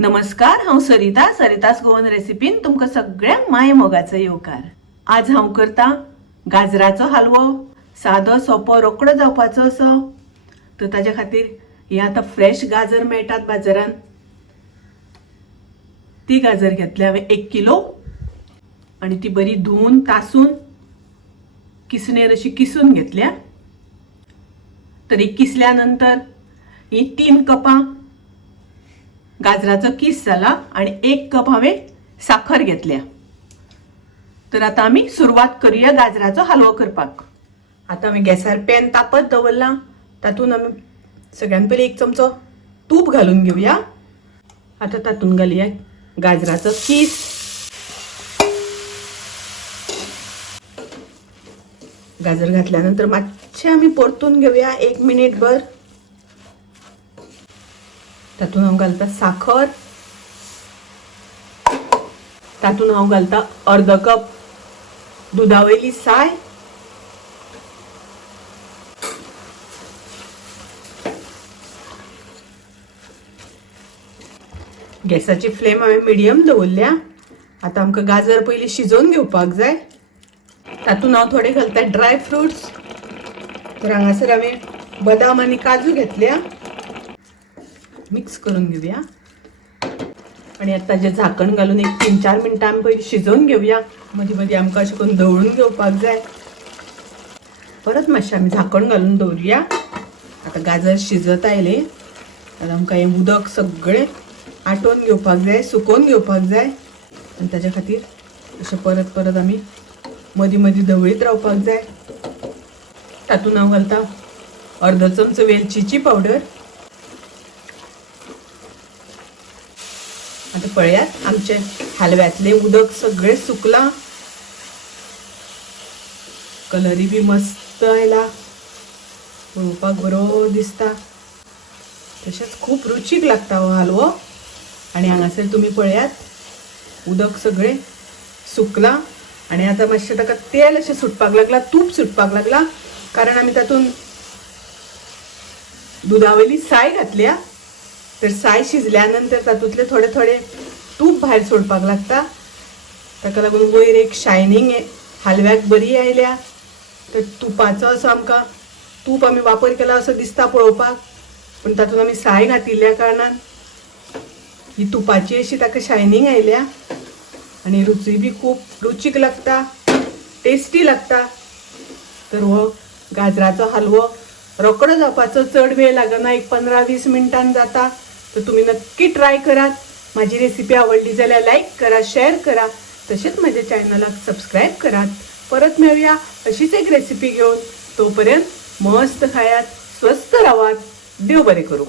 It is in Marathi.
नमस्कार, हांव सरितास गोवन रेसिपीन तुमकां सगळ्यांक माय मोगाचो येवकार। आज हांव करता गाजराचो हलवो। सादो सोपो रोकडो जावपाचो असो। तर ताजे खातीर हे आतां फ्रेश गाजर मेळटात बाजारांत। ती गाजर घेतल्या हांवें 1 किलो आणि ती बरी धुवन तासून किसणेर अशी किसून घेतल्या। तर ही किसल्या नंतर ही 3 कपां गाजराचो किस जाला आणि 1 कप हांवें साखर घेतल्या। तर आता आमी सुरवात करूया गाजराचो हलवो करपाक। आता हांवें गॅसार पॅन तापत दवरला। तातूंत आमी सगळ्यान पयलीं 1 चमचो तूप घालून घेवया। आता तातूंत घालुया गाजराचो किस, गाजर घातल्यानंतर मातशें आमी परतून घेवया 1 मिनिट भर। तातूंत हांव घालता साखर, तातूंत हांव घालता अर्द कप दुधावयली साय, गॅसाची फ्लेम हांवें मिडियम दवरल्या। आता आमकां गाजर पयलीं शिजोवन घेवपाक जाय। तातूंत हांव थोडे घालता ड्राय फ्रुट्स। तर हांगासर हांवें बदाम आनी काजू घेतल्या। मिक्स करून घेवया आणि आता ताजें झाकण घालून 3-4 मिनटां पयलीं शिजोवन घेवया। मदीं मदीं आमकां अशें करून दवळून घेवपाक जाय। परत मातशें आमी झाकण घालून दवरुया। आता गाजर शिजत आयले। आता आमकां हें उदक सगळें आटोवन घेवपाक जाय, सुकोवन घेवपाक जाय। आनी ताच्या खातीर अशें परत परत आमी मदीं मदीं दवळीत रावपाक जाय। तातूंत हांव घालता अर्द चमचो वेलचीची पावडर। आता पळयात आमचे हलव्यातले उदक सगळें सुकलां। कलरी बी मस्त आयला, पळोवपाक बरो दिसता। तशेंच खूब रुचीक लागता हो हलवो। आणि हांगासर तुमी पळयात उदक सगळें सुकलां आणि आता मातशें ताका तेल अशें सुटपाक लागलां, तूप सुटपाक लागलां, कारण आमी तातूंत दुधावयली साय घातल्या। तर साय शिजल्या नंतर तातूंतले थोडे थोडे तूप भायर सोडपाक लागता। ताका लागून वयर एक शायनिंग हलव्याक बरी आयल्या। तर तुपाचो असो आमकां तूप आमी वापर केला असो दिसता पळोवपाक, पूण तातूंत आमी साय घातिल्ल्या कारणान ही तुपाची अशी ताका शायनिंग आयल्या आणि रुची बी खूब रुचीक लागता, टेस्टी लागता। तर हो गाजराचो हलवो रोकडो जावपाचो, चड वेळ लागना, 15-20 मिनटां जाता। तर तुम्ही नक्की ट्राय करात। माझी रेसिपी आवडली जाल्यार लाईक करा, शेअर करा, तसेच माझ्या चॅनलाक सबस्क्राईब करात। परत मेळूया अशीच एक रेसिपी घेऊन। तोपर्यंत मस्त खायात, स्वस्त राहात, देव बरे करू।